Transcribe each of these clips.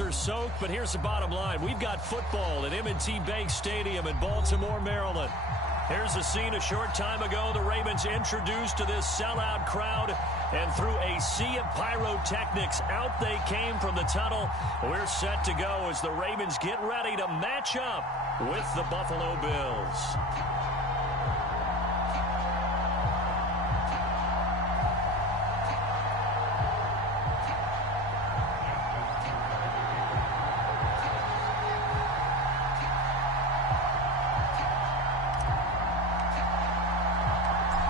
are soaked, but here's the bottom line. We've got football at M&T Bank Stadium in Baltimore, Maryland. Here's the scene a short time ago. The Ravens introduced to this sellout crowd, and through a sea of pyrotechnics, out they came from the tunnel. We're set to go as the Ravens get ready to match up with the Buffalo Bills.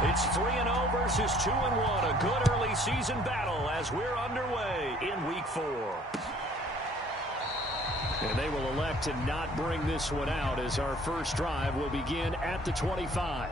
It's 3-0 versus 2-1. A good early season battle as we're underway in Week 4. And they will elect to not bring this one out as our first drive will begin at the 25.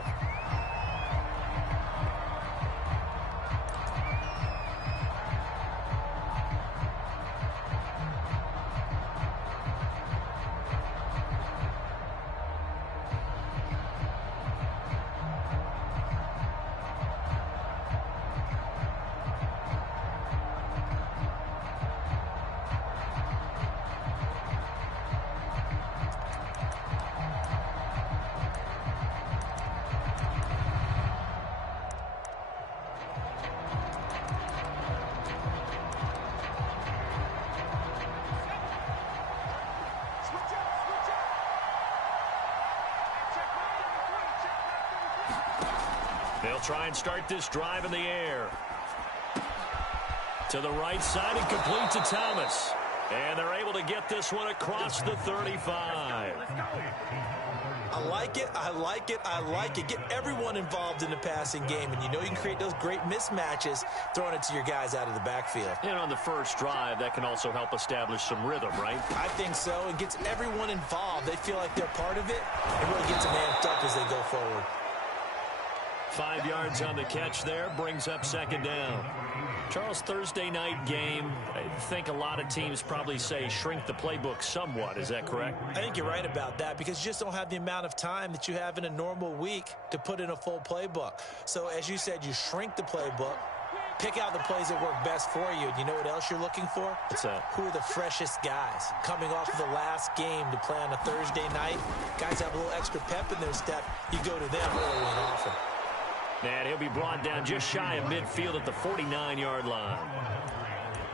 They'll try and start this drive in the air. To the right side and complete to Thomas. And they're able to get this one across the 35. I like it, I like it, I like it. Get everyone involved in the passing game, and you know you can create those great mismatches throwing it to your guys out of the backfield. And on the first drive, that can also help establish some rhythm, right? I think so. It gets everyone involved. They feel like they're part of it. It really gets them amped up as they go forward. 5 yards on the catch there, brings up second down. Charles, Thursday night game, I think a lot of teams probably say shrink the playbook somewhat. Is that correct? I think you're right about that because you just don't have the amount of time that you have in a normal week to put in a full playbook. So as you said, you shrink the playbook, pick out the plays that work best for you. And you know what else you're looking for? What's that? Who are the freshest guys coming off of the last game to play on a Thursday night? Guys have a little extra pep in their step. You go to them early and often. And he'll be brought down just shy of midfield at the 49-yard line.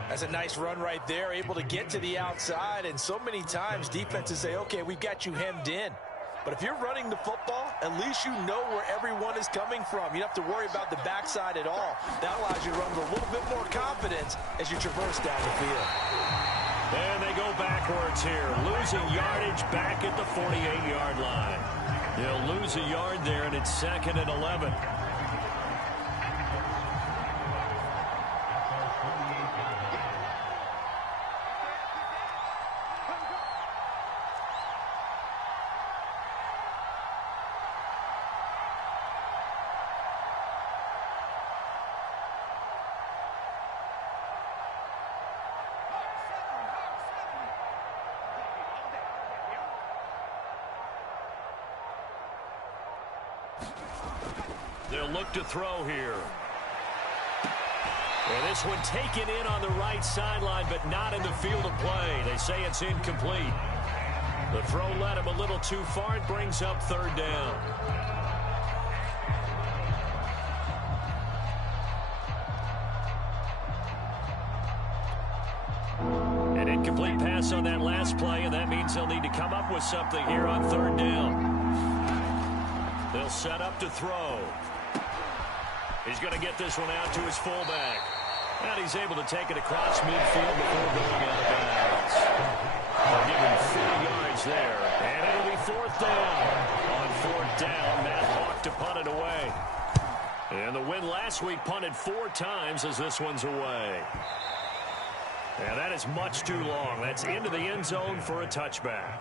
That's a nice run right there, able to get to the outside. And so many times defenses say, okay, we've got you hemmed in. But if you're running the football, at least you know where everyone is coming from. You don't have to worry about the backside at all. That allows you to run with a little bit more confidence as you traverse down the field. And they go backwards here, losing yardage back at the 48-yard line. They'll lose a yard there, and it's 2nd and 11. They'll look to throw here. And this one taken in on the right sideline, but not in the field of play. They say it's incomplete. The throw led him a little too far. It brings up 3rd down. An incomplete pass on that last play, and that means they'll need to come up with something here on 3rd down. They'll set up to throw. He's going to get this one out to his fullback. And he's able to take it across midfield before going out of bounds. They'll give him 3 yards there. And it'll be 4th down. On 4th down, Matt Hawk to punt it away. And the win last week punted 4 times as this one's away. And that is much too long. That's into the end zone for a touchback.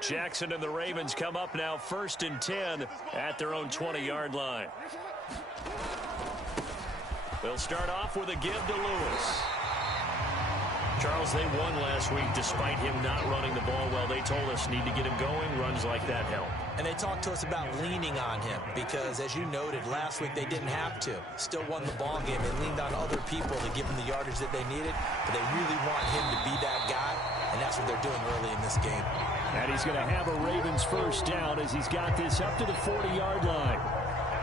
Jackson and the Ravens come up now 1st and 10 at their own 20-yard line. They'll start off with a give to Lewis. Charles, they won last week despite him not running the ball well. They told us need to get him going. Runs like that help. And they talked to us about leaning on him because, as you noted, last week they didn't have to. Still won the ball game. They leaned on other people to give them the yardage that they needed, but they really want him to be that guy, and that's what they're doing early in this game. And he's going to have a Ravens first down as he's got this up to the 40-yard line.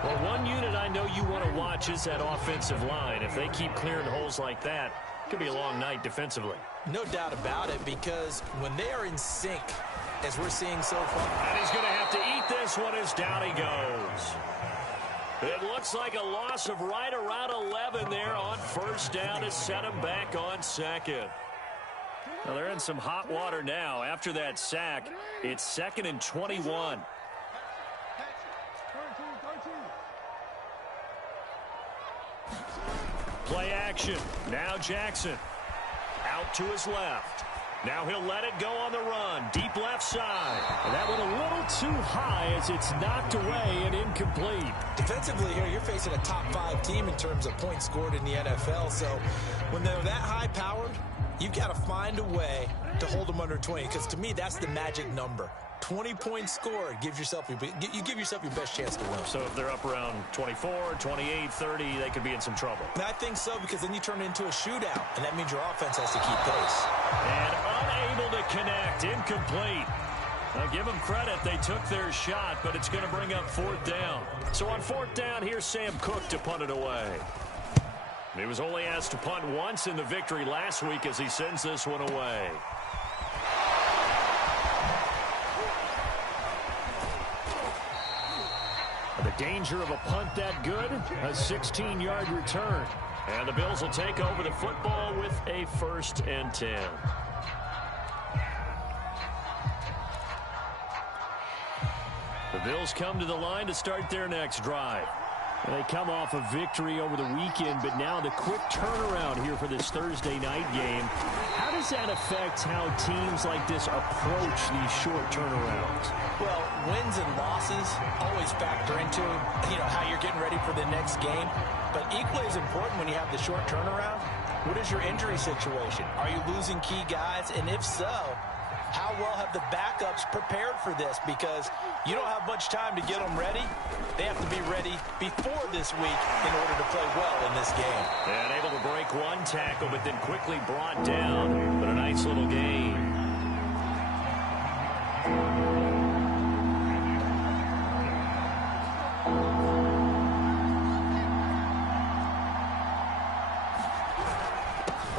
Well, one unit I know you want to watch is that offensive line. If they keep clearing holes like that, it could be a long night defensively. No doubt about it, because when they are in sync, as we're seeing so far. And he's going to have to eat this one as down he goes. It looks like a loss of right around 11 there on first down to set him back on second. Well, they're in some hot water now. After that sack, it's 2nd and 21. Play action. Now Jackson. Out to his left. Now he'll let it go on the run. Deep left side. And that went a little too high as it's knocked away and incomplete. Defensively here, you're facing a top 5 team in terms of points scored in the NFL. So when they're that high powered, you got to find a way to hold them under 20. Because to me, that's the magic number. 20 points scored gives yourself you give yourself your best chance to win. So if they're up around 24, 28, 30, they could be in some trouble. And I think so, because then you turn it into a shootout, and that means your offense has to keep pace. And unable to connect, incomplete. Now give them credit, they took their shot, but it's going to bring up 4th down. So on 4th down, here's Sam Cook to punt it away. He was only asked to punt once in the victory last week as he sends this one away. The danger of a punt that good, a 16-yard return. And the Bills will take over the football with a 1st and 10. The Bills come to the line to start their next drive. They come off a victory over the weekend, but now the quick turnaround here for this Thursday night game. How does that affect how teams like this approach these short turnarounds? Well, wins and losses always factor into, how you're getting ready for the next game. But equally as important when you have the short turnaround, what is your injury situation? Are you losing key guys? And if so, how well have the backups prepared for this? Because you don't have much time to get them ready. They have to be ready before this week in order to play well in this game. And able to break one tackle, but then quickly brought down. But a nice little gain.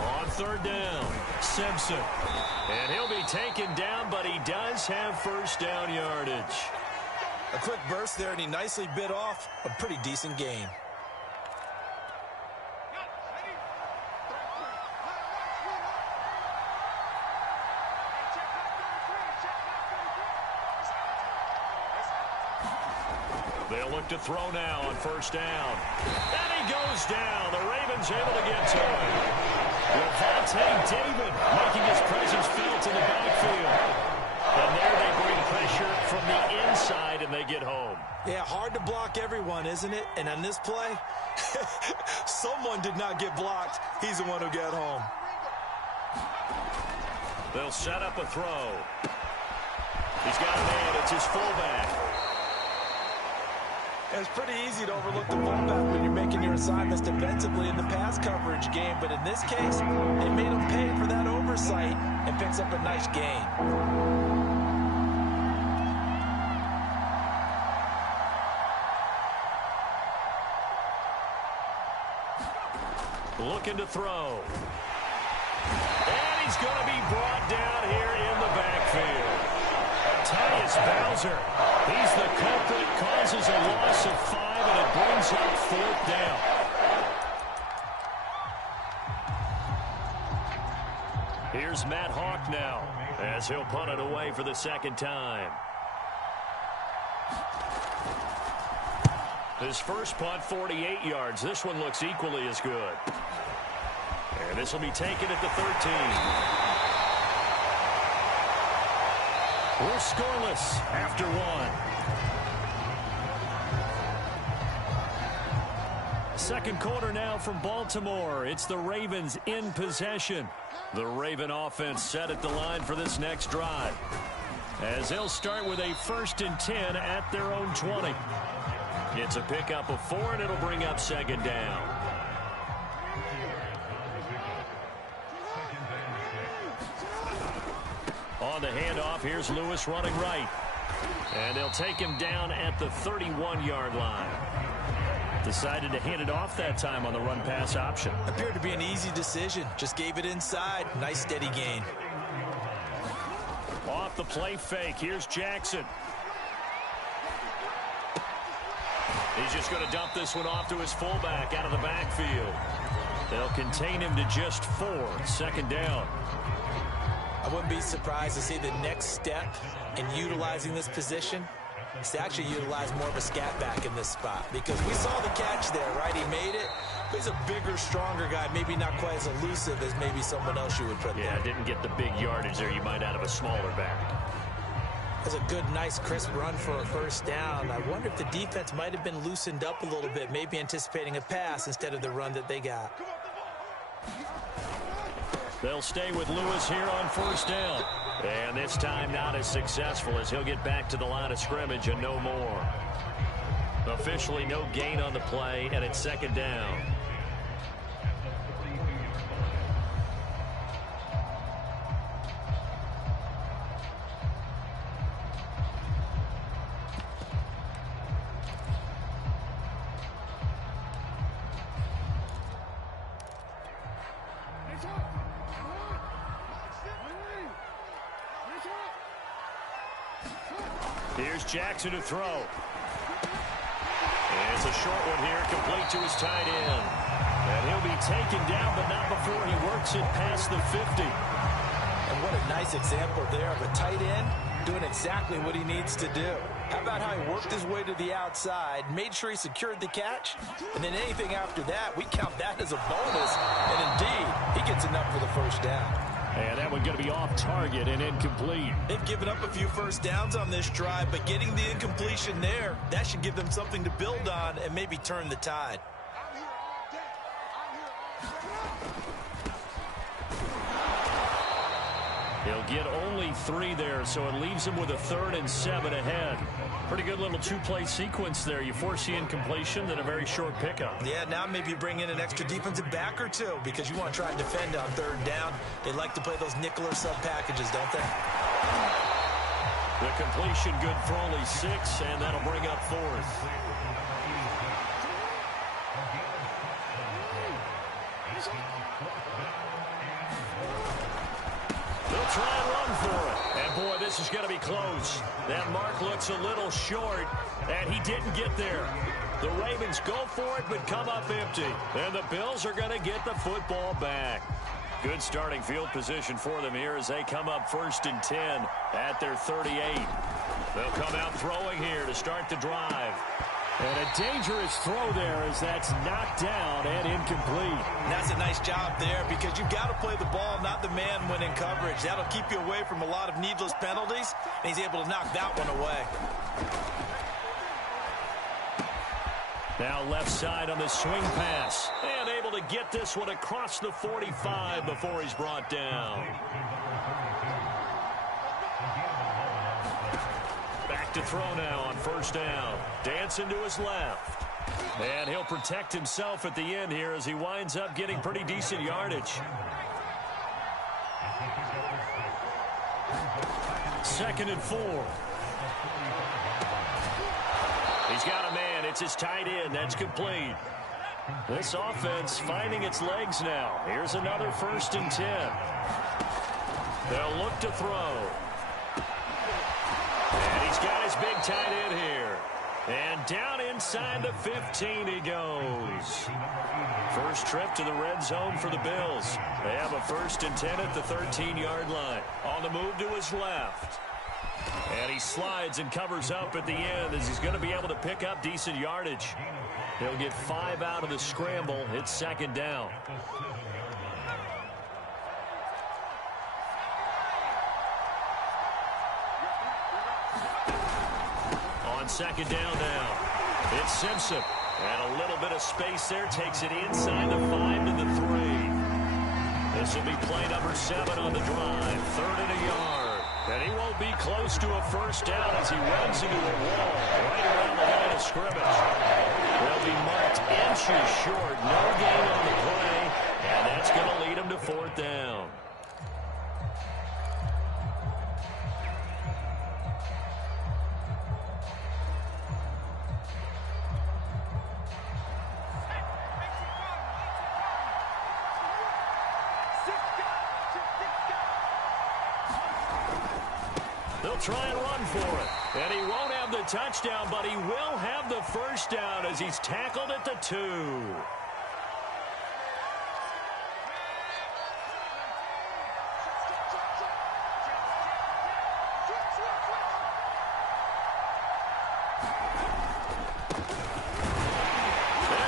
On 3rd down, Simpson. And he'll be taken down, but he does have 1st down yardage. A quick burst there, and he nicely bit off a pretty decent gain. They'll look to throw now on 1st down. And he goes down. The Ravens able to get to him. Levante David making his presence felt in the backfield. And there they bring pressure from the inside, and they get home. Yeah, hard to block everyone, isn't it? And on this play, someone did not get blocked. He's the one who got home. They'll set up a throw. He's got a man. It's his fullback. It's pretty easy to overlook the fullback when you're making your assignments defensively in the pass coverage game. But in this case, they made him pay for that oversight and picks up a nice gain. Looking to throw. And he's going to be brought down here in the backfield. Tyus Bowser. He's the culprit, causes a loss of 5, and it brings up 4th down. Here's Matt Hawk now as he'll punt it away for the 2nd time. His first punt, 48 yards. This one looks equally as good. And this will be taken at the 13. We're scoreless after 1. Second quarter now from Baltimore. It's the Ravens in possession. The Raven offense set at the line for this next drive. as they'll start with a 1st and 10 at their own 20. It's a pickup of 4, and it'll bring up 2nd down. On the handoff, here's Lewis running right. And they'll take him down at the 31-yard line. Decided to hand it off that time on the run-pass option. Appeared to be an easy decision. Just gave it inside. Nice steady gain. Off the play fake. Here's Jackson. He's just going to dump this one off to his fullback out of the backfield. They'll contain him to just 4. 2nd down. I wouldn't be surprised to see the next step in utilizing this position is to actually utilize more of a scat back in this spot, because we saw the catch there, right? He made it. He's a bigger, stronger guy, maybe not quite as elusive as maybe someone else you would put there. Yeah, didn't get the big yardage there you might out of a smaller back. That's a good, nice, crisp run for a 1st down. I wonder if the defense might have been loosened up a little bit, maybe anticipating a pass instead of the run that they got. They'll stay with Lewis here on 1st down. And this time not as successful, as he'll get back to the line of scrimmage and no more. Officially no gain on the play, and it's 2nd down. Here's Jackson to throw. And it's a short one here, complete to his tight end. And he'll be taken down, but not before he works it past the 50. And what a nice example there of a tight end doing exactly what he needs to do. How about how he worked his way to the outside, made sure he secured the catch, and then anything after that, we count that as a bonus. And indeed, he gets enough for the 1st down. And that one going to be off target and incomplete. They've given up a few 1st downs on this drive, but getting the incompletion there, that should give them something to build on and maybe turn the tide. He'll get only 3 there, so it leaves him with a 3rd and 7 ahead. Pretty good little 2-play sequence there. You force the incompletion, then a very short pickup. Yeah, now maybe bring in an extra defensive back or 2, because you want to try and defend on 3rd down. They like to play those nickel or sub packages, don't they? The completion good for only 6, and that'll bring up 4th. They'll try and run for it. And, boy, this is going to be close. That mark looks a little short, and he didn't get there. The Ravens go for it, but come up empty. And the Bills are going to get the football back. Good starting field position for them here as they come up 1st and 10 at their 38. They'll come out throwing here to start the drive. And a dangerous throw there as that's knocked down and incomplete. And that's a nice job there, because you've got to play the ball, not the man when in coverage. That'll keep you away from a lot of needless penalties, and he's able to knock that one away. Now left side on the swing pass. And able to get this one across the 45 before he's brought down. Back to throw now on 1st down. Dancing to his left. And he'll protect himself at the end here as he winds up getting pretty decent yardage. 2nd and 4. He's got a man. It's his tight end. That's complete. This offense finding its legs now. Here's another 1st and 10. They'll look to throw. And he's got his big tight end here. And down inside the 15 he goes. First trip to the red zone for the Bills. They have a 1st and 10 at the 13-yard line. On the move to his left. And he slides and covers up at the end as he's going to be able to pick up decent yardage. He'll get 5 out of the scramble. It's 2nd down. On 2nd down now, it's Simpson. And a little bit of space there takes it inside the 5 to the 3. This will be play number 7 on the drive. 3rd and a yard. And he won't be close to a first down as he runs into a wall right around the line of scrimmage. They'll be marked inches short. No gain on the play, and that's going to lead him to fourth down. They'll try and run for it. And he won't have the touchdown, but he will have the first down as he's tackled at the 2. And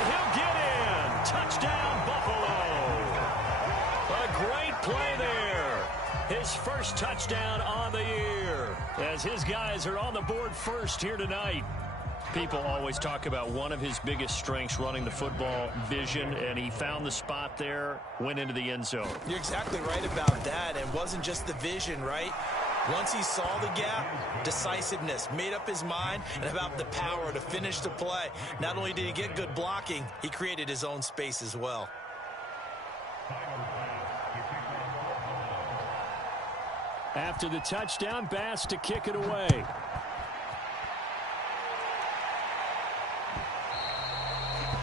he'll get in. Touchdown, Buffalo. A great play there. His first touchdown on the year, as his guys are on the board first here tonight. People always talk about one of his biggest strengths, running the football, vision, and he found the spot there, went into the end zone. You're exactly right about that, and wasn't just the vision, right? Once he saw the gap, decisiveness, made up his mind, and about the power to finish the play. Not only did he get good blocking, he created his own space as well. After the touchdown, Bass to kick it away.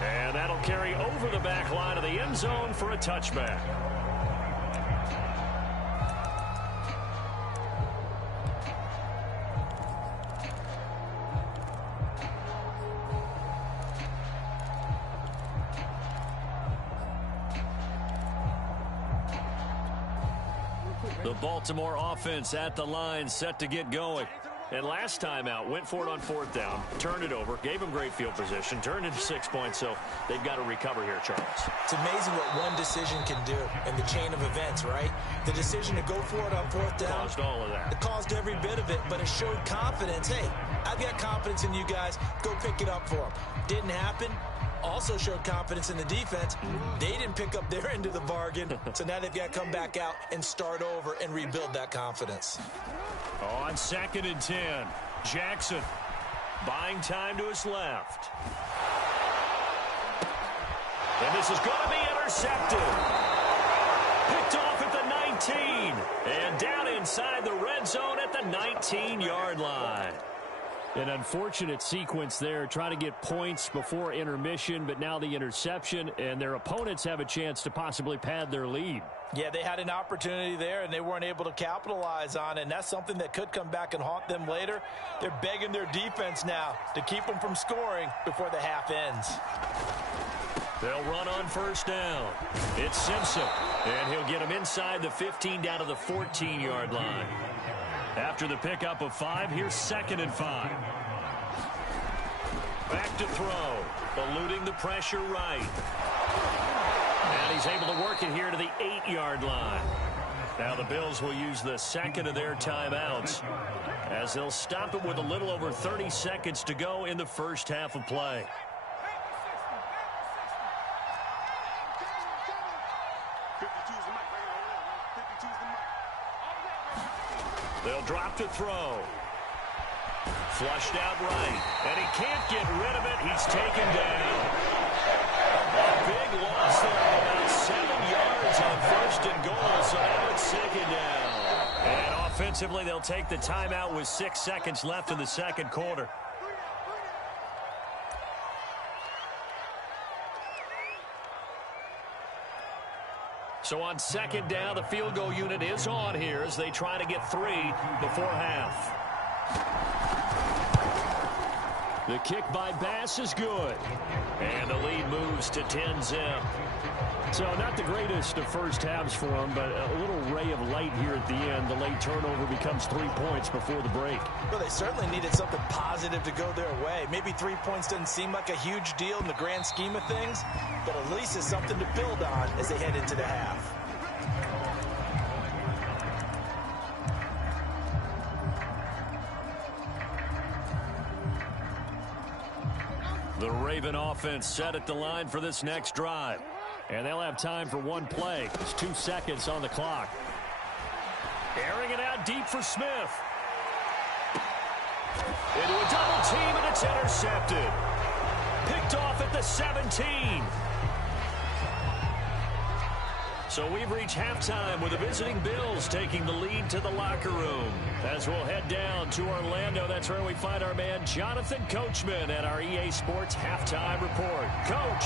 And that'll carry over the back line of the end zone for a touchback. The Baltimore offense at the line, set to get going. And last time out, went for it on fourth down, turned it over, gave him great field position, turned into 6 points, so they've got to recover here, Charles. It's amazing what one decision can do in the chain of events, right? The decision to go for it on fourth down. Caused all of that. It caused every bit of it, but it showed confidence. Hey, I've got confidence in you guys. Go pick it up for them. Didn't happen. Also showed confidence in the defense. They didn't pick up their end of the bargain, so now they've got to come back out and start over and rebuild that confidence. On 2nd and 10, Jackson buying time to his left. And this is going to be intercepted. Picked off at the 19. And down inside the red zone at the 19-yard line. An unfortunate sequence there, trying to get points before intermission, but now the interception, and their opponents have a chance to possibly pad their lead. Yeah, they had an opportunity there, and they weren't able to capitalize on it, and that's something that could come back and haunt them later. They're begging their defense now to keep them from scoring before the half ends. They'll run on first down. It's Simpson, and he'll get him inside the 15 down to the 14-yard line. After the pickup of 5, here's 2nd and 5. Back to throw, eluding the pressure right. And he's able to work it here to the 8-yard line. Now the Bills will use the second of their timeouts as they'll stop it with a little over 30 seconds to go in the first half of play. They'll drop to throw. Flushed out right. And he can't get rid of it. He's taken down. A big loss there of about 7 yards on 1st and goal. So now it's 2nd down. And offensively, they'll take the timeout with 6 seconds left in the second quarter. So on 2nd down, the field goal unit is on here as they try to get 3 before half. The kick by Bass is good. And the lead moves to 10-zip. So not the greatest of first halves for him, but a little ray of light here at the end. The late turnover becomes 3 points before the break. Well, they certainly needed something positive to go their way. Maybe 3 points doesn't seem like a huge deal in the grand scheme of things, but at least it's something to build on as they head into the half. The Raven offense set at the line for this next drive. And they'll have time for one play. There's 2 seconds on the clock. Airing it out deep for Smith. Into a double team, and it's intercepted. Picked off at the 17. So we've reached halftime with the visiting Bills taking the lead to the locker room. As we'll head down to Orlando, that's where we find our man Jonathan Coachman at our EA Sports Halftime Report. Coach.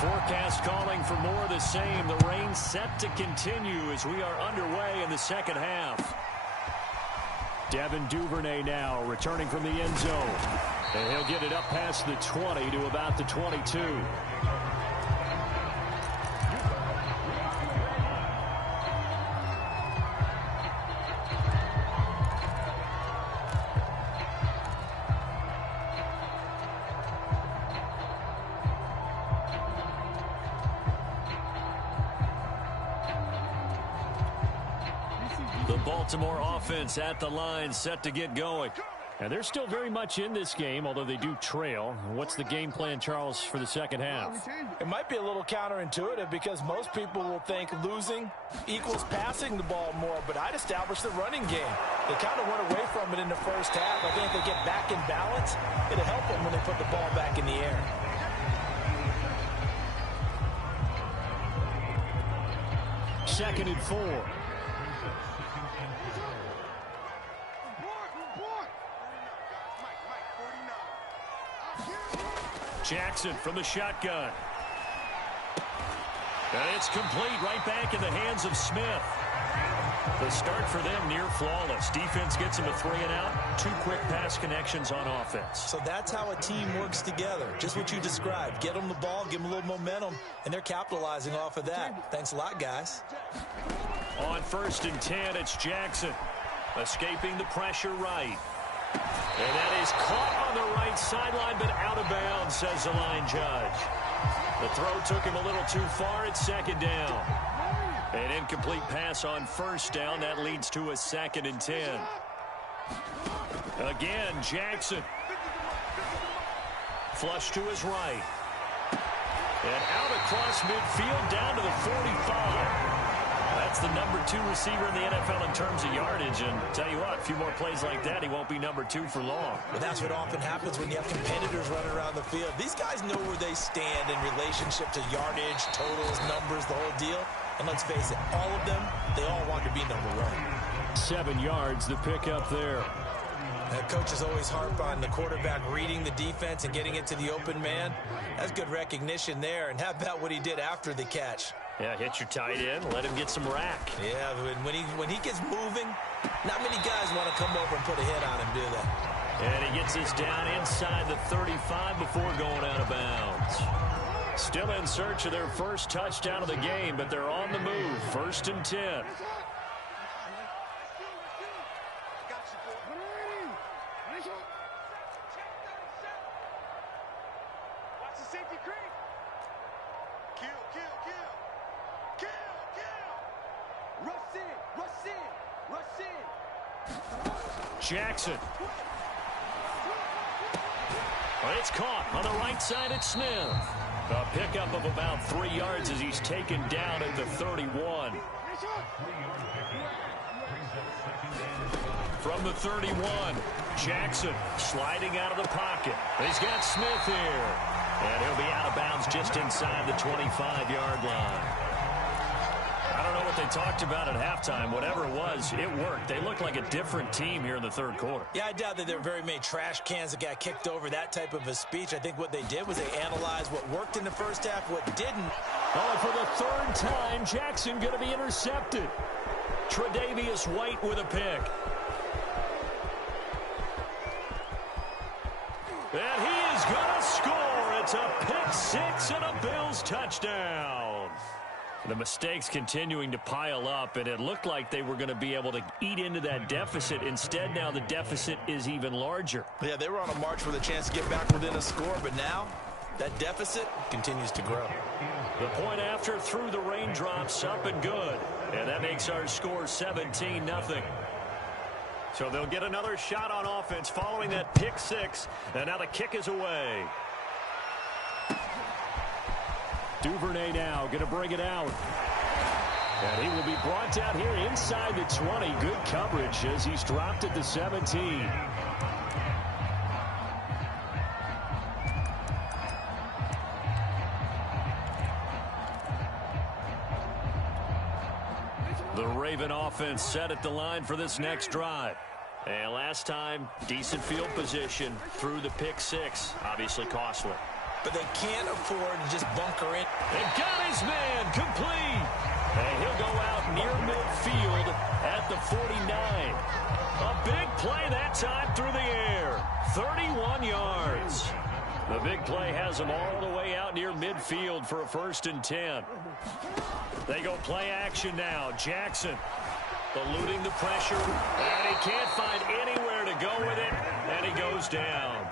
Forecast calling for more of the same. The rain set to continue as we are underway in the second half. Devin Duvernay now returning from the end zone. And he'll get it up past the 20 to about the 22. Baltimore offense at the line, set to get going. And they're still very much in this game, although they do trail. What's the game plan, Charles, for the second half? It might be a little counterintuitive because most people will think losing equals passing the ball more, but I'd establish the running game. They kind of went away from it in the first half. I think if they get back in balance, it'll help them when they put the ball back in the air. Second and 4. Jackson from the shotgun. And it's complete right back in the hands of Smith. The start for them near flawless. Defense gets them a 3-and-out. 2 quick pass connections on offense. So that's how a team works together. Just what you described. Get them the ball, give them a little momentum, and they're capitalizing off of that. Thanks a lot, guys. On 1st and 10, it's Jackson. Escaping the pressure right. And that is caught on the right sideline, but out of bounds, says the line judge. The throw took him a little too far. It's 2nd down. An incomplete pass on 1st down. That leads to a 2nd and 10. Again, Jackson. Flush to his right. And out across midfield down to the 45. That's the number 2 receiver in the NFL in terms of yardage. And tell you what, a few more plays like that, he won't be number 2 for long. But that's what often happens when you have competitors running around the field. These guys know where they stand in relationship to yardage, totals, numbers, the whole deal. And let's face it, all of them, they all want to be number 1. 7 yards, the pickup there. Coaches always harp on the quarterback reading the defense and getting it to the open man. That's good recognition there. And how about what he did after the catch? Yeah, hit your tight end, let him get some rack. Yeah, when he gets moving, not many guys want to come over and put a hit on him, do they? And he gets us down inside the 35 before going out of bounds. Still in search of their first touchdown of the game, but they're on the move. 1st and 10. Jackson. Well, it's caught on the right side at Smith. A pickup of about 3 yards as he's taken down at the 31. From the 31, Jackson sliding out of the pocket. He's got Smith here. And he'll be out of bounds just inside the 25-yard line. I don't know what they talked about at halftime. Whatever it was, it worked. They looked like a different team here in the 3rd quarter. Yeah, I doubt that there were very many trash cans that got kicked over, that type of a speech. I think what they did was they analyzed what worked in the first half, what didn't. Oh, and for the 3rd time, Jackson going to be intercepted. Tre'Davious White with a pick. And he is going to score. It's a pick 6 and a Bills touchdown. The mistakes continuing to pile up, and it looked like they were going to be able to eat into that deficit. Instead, now the deficit is even larger. Yeah, they were on a march with a chance to get back within a score, but now that deficit continues to grow. The point after through the raindrops, up and good. And that makes our score 17-0. So they'll get another shot on offense following that pick 6, and now the kick is away. Duvernay now going to bring it out. And he will be brought down here inside the 20. Good coverage as he's dropped at the 17. The Raven offense set at the line for this next drive. And last time, decent field position through the pick six. Obviously costly. But they can't afford to just bunker in. They've got his man complete. And he'll go out near midfield at the 49. A big play that time through the air. 31 yards. The big play has him all the way out near midfield for a 1st and 10. They go play action now. Jackson eluding the pressure. And he can't find anywhere to go with it. And he goes down.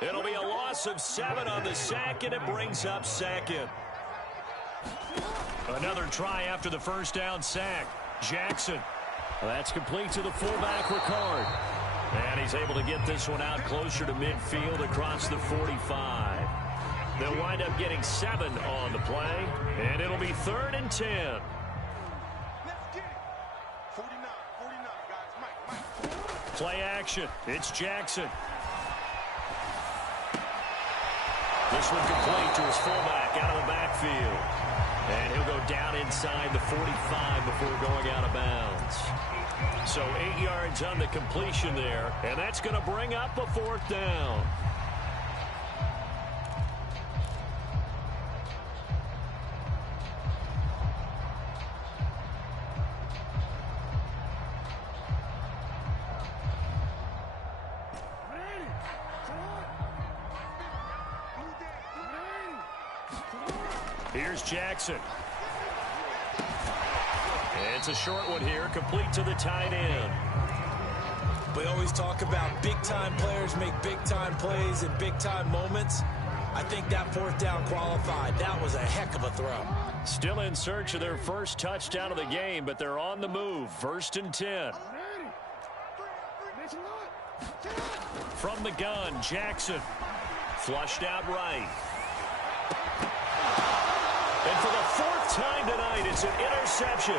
It'll be a loss of 7 on the sack, and it brings up 2nd. Another try after the 1st down sack. Jackson. That's complete to the fullback, Ricard. And he's able to get this one out closer to midfield across the 45. They'll wind up getting 7 on the play, and it'll be 3rd and 10. Play action. It's Jackson. This one complete to his fullback out of the backfield. And he'll go down inside the 45 before going out of bounds. So 8 yards on the completion there, and that's going to bring up a 4th down. Here's Jackson. It's a short one here, complete to the tight end. We always talk about big-time players make big-time plays in big-time moments. I think that 4th down qualified. That was a heck of a throw. Still in search of their first touchdown of the game, but they're on the move. 1st and 10. From the gun, Jackson. Flushed out right. And for the 4th time tonight, it's an interception.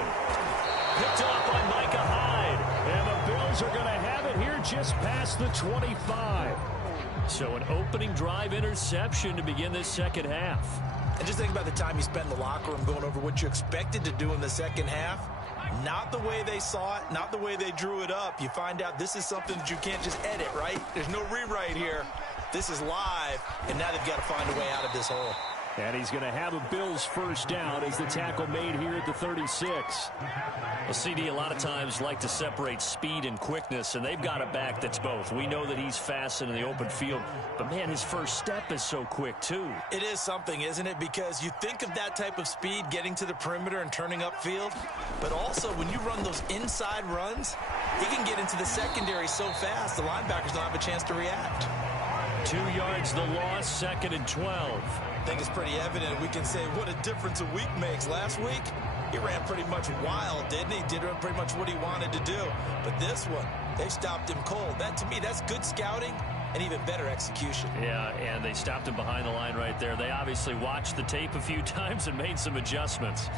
Picked up by Micah Hyde. And the Bills are going to have it here just past the 25. So an opening drive interception to begin this second half. And just think about the time you spent in the locker room going over what you expected to do in the second half. Not the way they saw it, not the way they drew it up. You find out this is something that you can't just edit, right? There's no rewrite here. This is live, and now they've got to find a way out of this hole. And he's going to have a Bills 1st down as the tackle made here at the 36. Well, CD a lot of times like to separate speed and quickness, and they've got a back that's both. We know that he's fast in the open field, but, man, his first step is so quick, too. It is something, isn't it? Because you think of that type of speed getting to the perimeter and turning upfield, but also when you run those inside runs, he can get into the secondary so fast the linebackers don't have a chance to react. 2 yards the loss, 2nd and 12. I think it's pretty evident. We can say what a difference a week makes. Last week, he ran pretty much wild, didn't he? Did pretty much what he wanted to do. But this one, they stopped him cold. That, to me, that's good scouting and even better execution. Yeah, and they stopped him behind the line right there. They obviously watched the tape a few times and made some adjustments.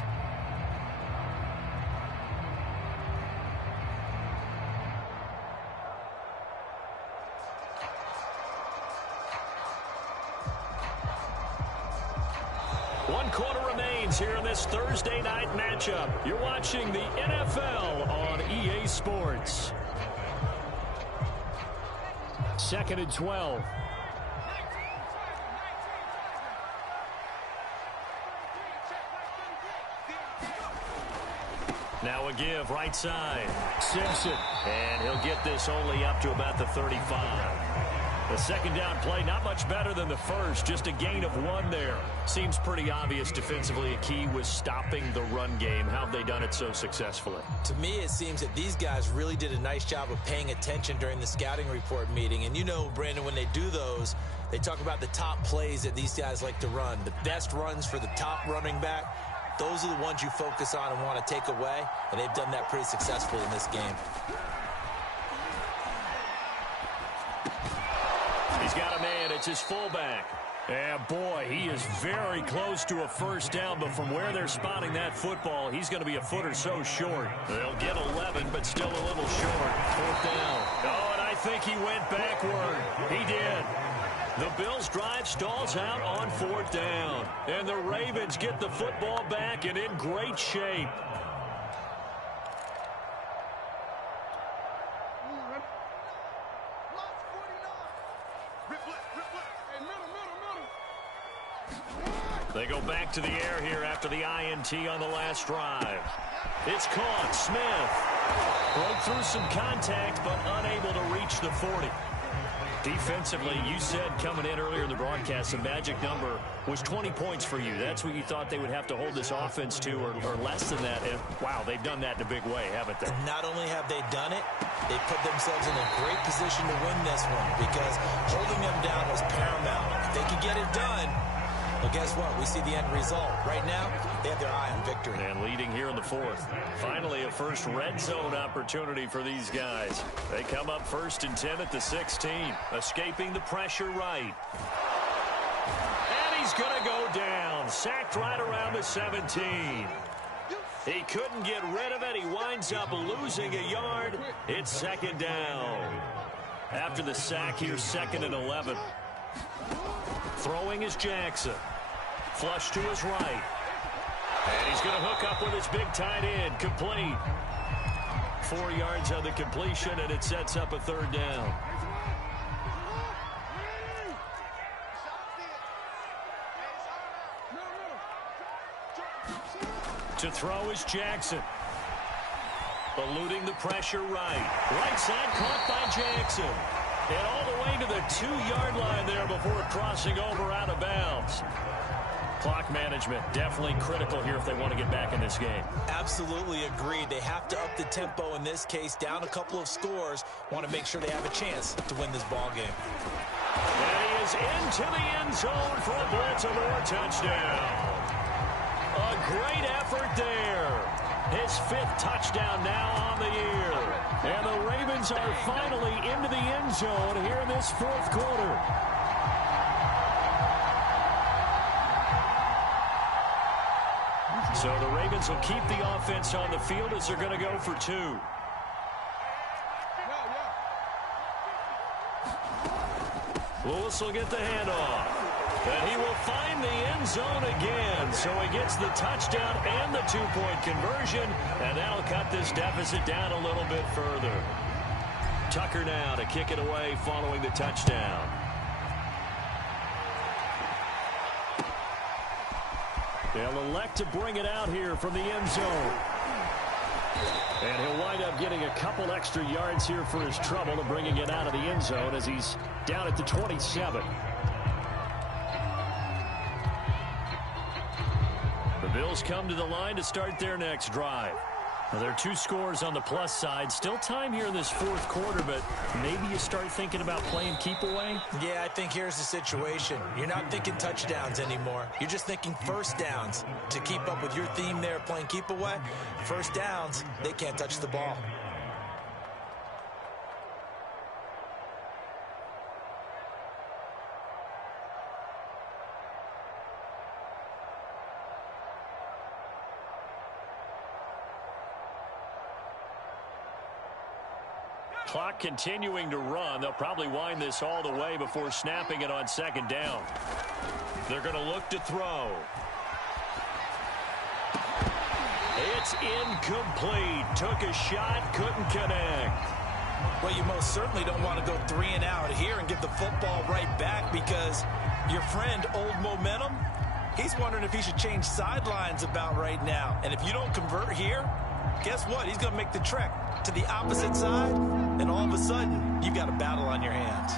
One quarter remains here in this Thursday night matchup. You're watching the NFL on EA Sports. 2nd and 12. Now a give, right side. Simpson. And he'll get this only up to about the 35. The 2nd down play, not much better than the first, just a gain of 1 there. Seems pretty obvious defensively a key was stopping the run game. How have they done it so successfully? To me, it seems that these guys really did a nice job of paying attention during the scouting report meeting. And you know, Brandon, when they do those, they talk about the top plays that these guys like to run. The best runs for the top running back, those are the ones you focus on and want to take away. And they've done that pretty successfully in this game. He's got a man. It's his fullback. And boy, he is very close to a first down, but from where they're spotting that football, he's going to be a foot or so short. They'll get 11, but still a little short. Fourth down. Oh, and I think he went backward. He did. The Bills' drive stalls out on fourth down. And the Ravens get the football back and in great shape. They go back to the air here after the INT on the last drive. It's caught. Smith broke through some contact, but unable to reach the 40. Defensively, you said coming in earlier in the broadcast, the magic number was 20 points for you. That's what you thought they would have to hold this offense to, or less than that. And, wow, they've done that in a big way, haven't they? Not only have they done it, they put themselves in a great position to win this one because holding them down was paramount. If they can get it done, well, guess what? We see the end result. Right now, they have their eye on victory. And leading here in the fourth. Finally, a first red zone opportunity for these guys. They come up 1st and 10 at the 16. Escaping the pressure right. And he's going to go down. Sacked right around the 17. He couldn't get rid of it. He winds up losing a yard. It's second down. After the sack, here's 2nd and 11. Throwing is Jackson. Flush to his right. And he's going to hook up with his big tight end. Complete. 4 yards on the completion, and it sets up a third down. To throw is Jackson. Eluding the pressure right. Right side caught by Jackson. And all the way to the 2-yard line there before crossing over out of bounds. Clock management definitely critical here if they want to get back in this game. Absolutely agreed. They have to up the tempo in this case, down a couple of scores. Want to make sure they have a chance to win this ball game. And he is into the end zone for a Baltimore touchdown. A great effort there. His 5th touchdown now on the year. And the Ravens are finally into the end zone here in this 4th quarter. So the Ravens will keep the offense on the field as they're going to go for 2. Lewis will get the handoff. And he will find the end zone again. So he gets the touchdown and the 2-point conversion. And that'll cut this deficit down a little bit further. Tucker now to kick it away following the touchdown. They'll elect to bring it out here from the end zone. And he'll wind up getting a couple extra yards here for his trouble of bringing it out of the end zone as he's down at the 27. The Bills come to the line to start their next drive. Now, there are 2 scores on the plus side. Still time here in this 4th quarter, but maybe you start thinking about playing keep away? Yeah, I think here's the situation. You're not thinking touchdowns anymore. You're just thinking first downs. To keep up with your theme there, playing keep away, first downs, they can't touch the ball. Clock continuing to run. They'll probably wind this all the way before snapping it on 2nd down. They're going to look to throw. It's incomplete. Took a shot, couldn't connect. Well, you most certainly don't want to go 3 and out here and give the football right back because your friend, Old Momentum, he's wondering if he should change sidelines about right now. And if you don't convert here, guess what? He's going to make the trek to the opposite side, and all of a sudden, you've got a battle on your hands.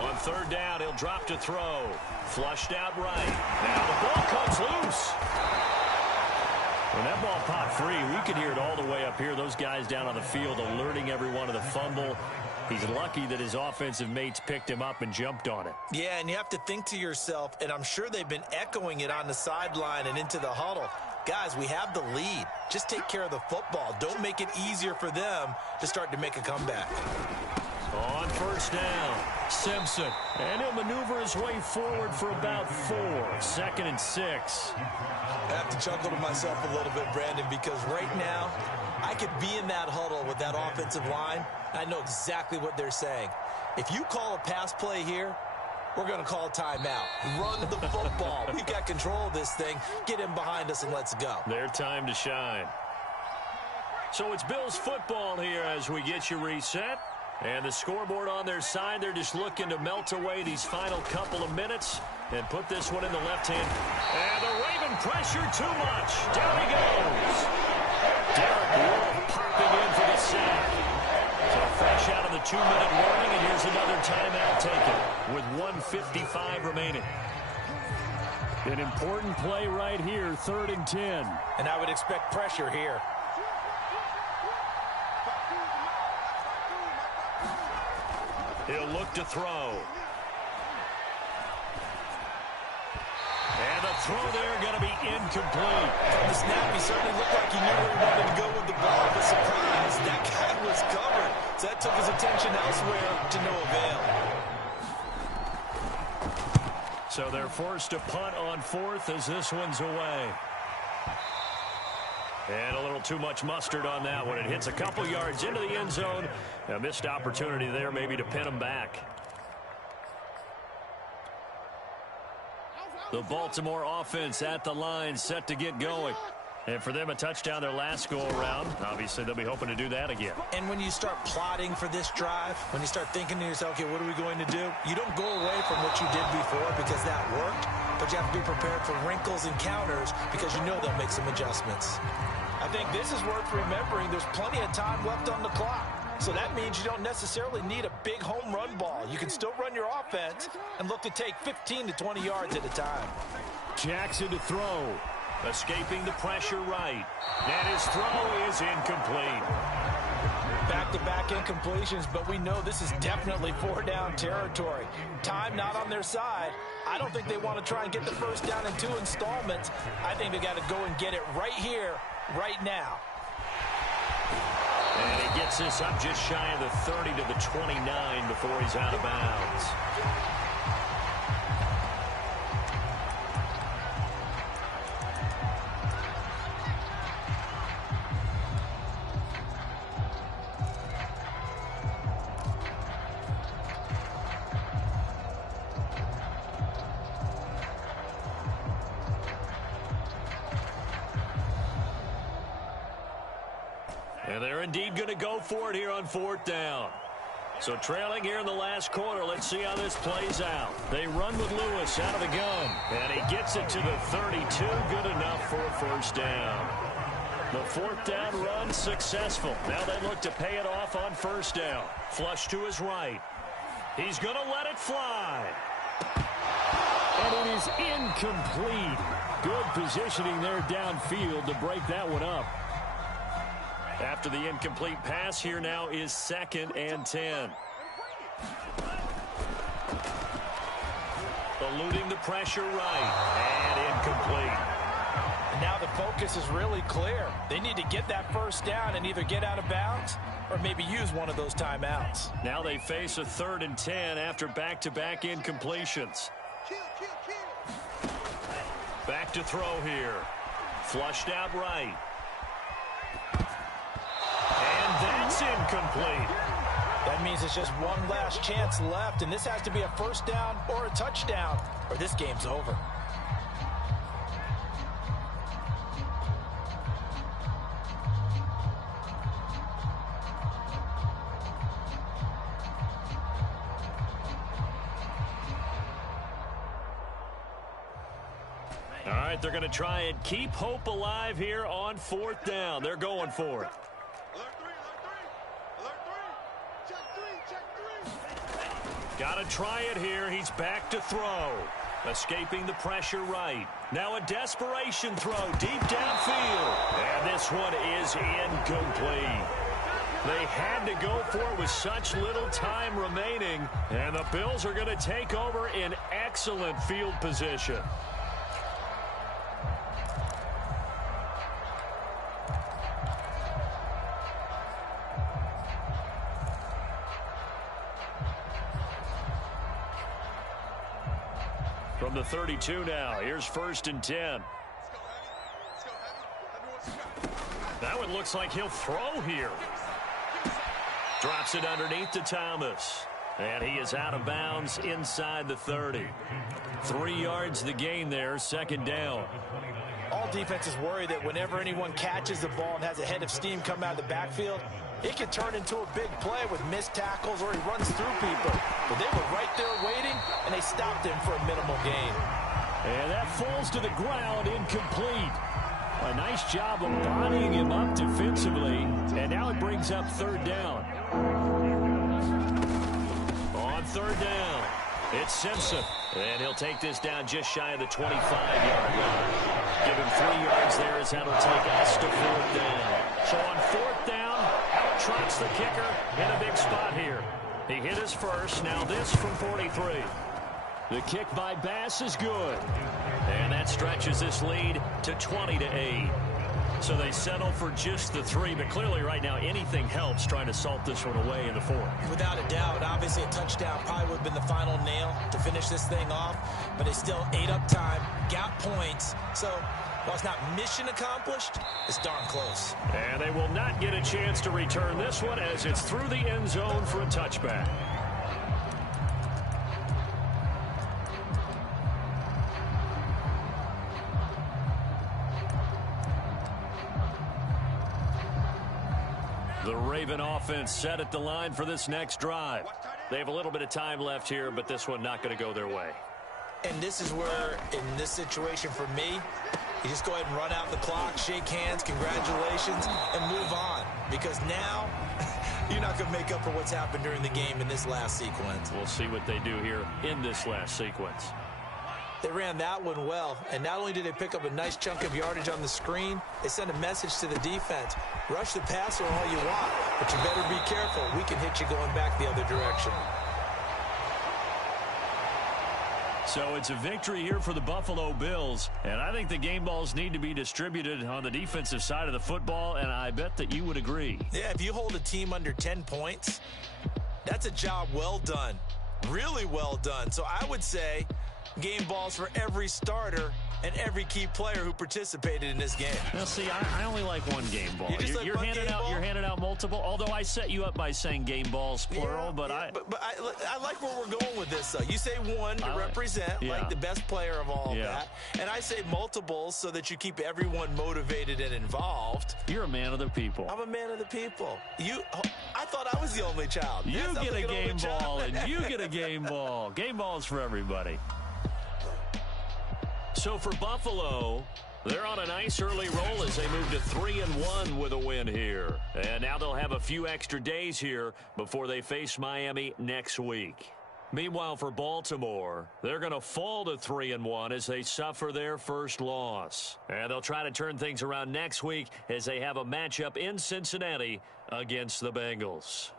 On 3rd down, he'll drop to throw. Flushed out right. Now the ball comes loose. When that ball popped free, we could hear it all the way up here. Those guys down on the field alerting everyone of the fumble. He's lucky that his offensive mates picked him up and jumped on it. Yeah, and you have to think to yourself, and I'm sure they've been echoing it on the sideline and into the huddle. guys, we have the lead. Just take care of the football. Don't make it easier for them to start to make a comeback. On first down, Simpson. And he'll maneuver his way forward for about 4. 2nd and 6. I have to chuckle to myself a little bit, Brandon, because right now, I could be in that huddle with that offensive line. I know exactly what they're saying. If you call a pass play here, we're going to call timeout. Run the football. We've got control of this thing. Get him behind us and let's go. Their time to shine. So it's Bills football here as we get you reset. And the scoreboard on their side, they're just looking to melt away these final couple of minutes and put this one in the left hand. And the Raven pressure too much. Down he goes. Derek Wolfe popping in for the sack. So fresh out of the 2-minute warning, and here's another timeout taken with 1:55 remaining. An important play right here, 3rd and 10. And I would expect pressure here. He'll look to throw. And the throw there going to be incomplete. From the snap, he certainly looked like he knew where he wanted to go with the ball, but surprise, that guy was covered. So that took his attention elsewhere to no avail. So they're forced to punt on 4th as this one's away. And a little too much mustard on that one. It hits a couple yards into the end zone. A missed opportunity there maybe to pin them back. The Baltimore offense at the line set to get going. And for them, a touchdown their last go-around. Obviously, they'll be hoping to do that again. And when you start plotting for this drive, when you start thinking to yourself, okay, what are we going to do? You don't go away from what you did before because that worked, but you have to be prepared for wrinkles and counters because you know they'll make some adjustments. I think this is worth remembering. There's plenty of time left on the clock. So that means you don't necessarily need a big home run ball. You can still run your offense and look to take 15 to 20 yards at a time. Jackson to throw. Escaping the pressure right. And his throw is incomplete. Back-to-back incompletions, but we know this is definitely 4-down territory. Time not on their side. I don't think they want to try and get the first down in 2 installments. I think they got to go and get it right here, right now. And he gets this up just shy of the 30 to the 29 before he's out of bounds. And they're indeed going to go for it here on 4th down. So trailing here in the last quarter, let's see how this plays out. They run with Lewis out of the gun. And he gets it to the 32. Good enough for a first down. The 4th down run successful. Now they look to pay it off on first down. Flush to his right. He's going to let it fly. And it is incomplete. Good positioning there downfield to break that one up. After the incomplete pass, here now is 2nd and 10. Eluding the pressure right. And incomplete. And now the focus is really clear. They need to get that first down and either get out of bounds or maybe use one of those timeouts. Now they face a 3rd and 10 after back-to-back incompletions. Back to throw here. Flushed out right. And that's incomplete. That means it's just one last chance left, and this has to be a first down or a touchdown, or this game's over. All right, they're going to try and keep hope alive here on 4th down. They're going for it. Got to try it here. He's back to throw. Escaping the pressure right. Now a desperation throw deep downfield. And this one is incomplete. They had to go for it with such little time remaining. And the Bills are going to take over in excellent field position. From the 32 now, here's 1st and 10. That one looks like he'll throw here. Drops it underneath to Thomas. And he is out of bounds inside the 30. 3 yards the gain there, 2nd down. All defenses worry that whenever anyone catches the ball and has a head of steam come out of the backfield, it can turn into a big play with missed tackles or he runs through people. But they were right there waiting, and they stopped him for a minimal gain. And that falls to the ground, incomplete. A nice job of bodying him up defensively, and now it brings up 3rd down. On 3rd down, it's Simpson, and he'll take this down just shy of the 25-yard line. Give him 3 yards there as that'll take us to 4th down. So on 4th down, out trots the kicker in a big spot here. He hit his first, now this from 43. The kick by Bass is good. And that stretches this lead to 20-8. So they settle for just the 3, but clearly right now anything helps trying to salt this one away in the 4th. Without a doubt, obviously a touchdown probably would have been the final nail to finish this thing off, but they still ate up time, got points. So while it's not mission accomplished, it's darn close. And they will not get a chance to return this one as it's through the end zone for a touchback. The Raven offense set at the line for this next drive. They have a little bit of time left here, but this one not going to go their way. And this is where, in this situation for me, you just go ahead and run out the clock, shake hands, congratulations, and move on. Because now, you're not going to make up for what's happened during the game in this last sequence. We'll see what they do here in this last sequence. They ran that one well, and not only did they pick up a nice chunk of yardage on the screen, they sent a message to the defense. Rush the passer all you want, but you better be careful. We can hit you going back the other direction. So it's a victory here for the Buffalo Bills, and I think the game balls need to be distributed on the defensive side of the football, and I bet that you would agree. Yeah, if you hold a team under 10 points, that's a job well done, really well done. So I would say game balls for every starter and every key player who participated in this game. Now, see, I only like one game ball. You're handing out multiple. Although I set you up by saying game balls plural, but I like where we're going with this. You say one to represent like the best player of all that, and I say multiples so that you keep everyone motivated and involved. You're a man of the people. I'm a man of the people. I thought I was the only child. You get a game ball, and you get a game ball. Game balls for everybody. So for Buffalo, they're on a nice early roll as they move to 3-1 with a win here. And now they'll have a few extra days here before they face Miami next week. Meanwhile, for Baltimore, they're going to fall to 3-1 as they suffer their first loss. And they'll try to turn things around next week as they have a matchup in Cincinnati against the Bengals.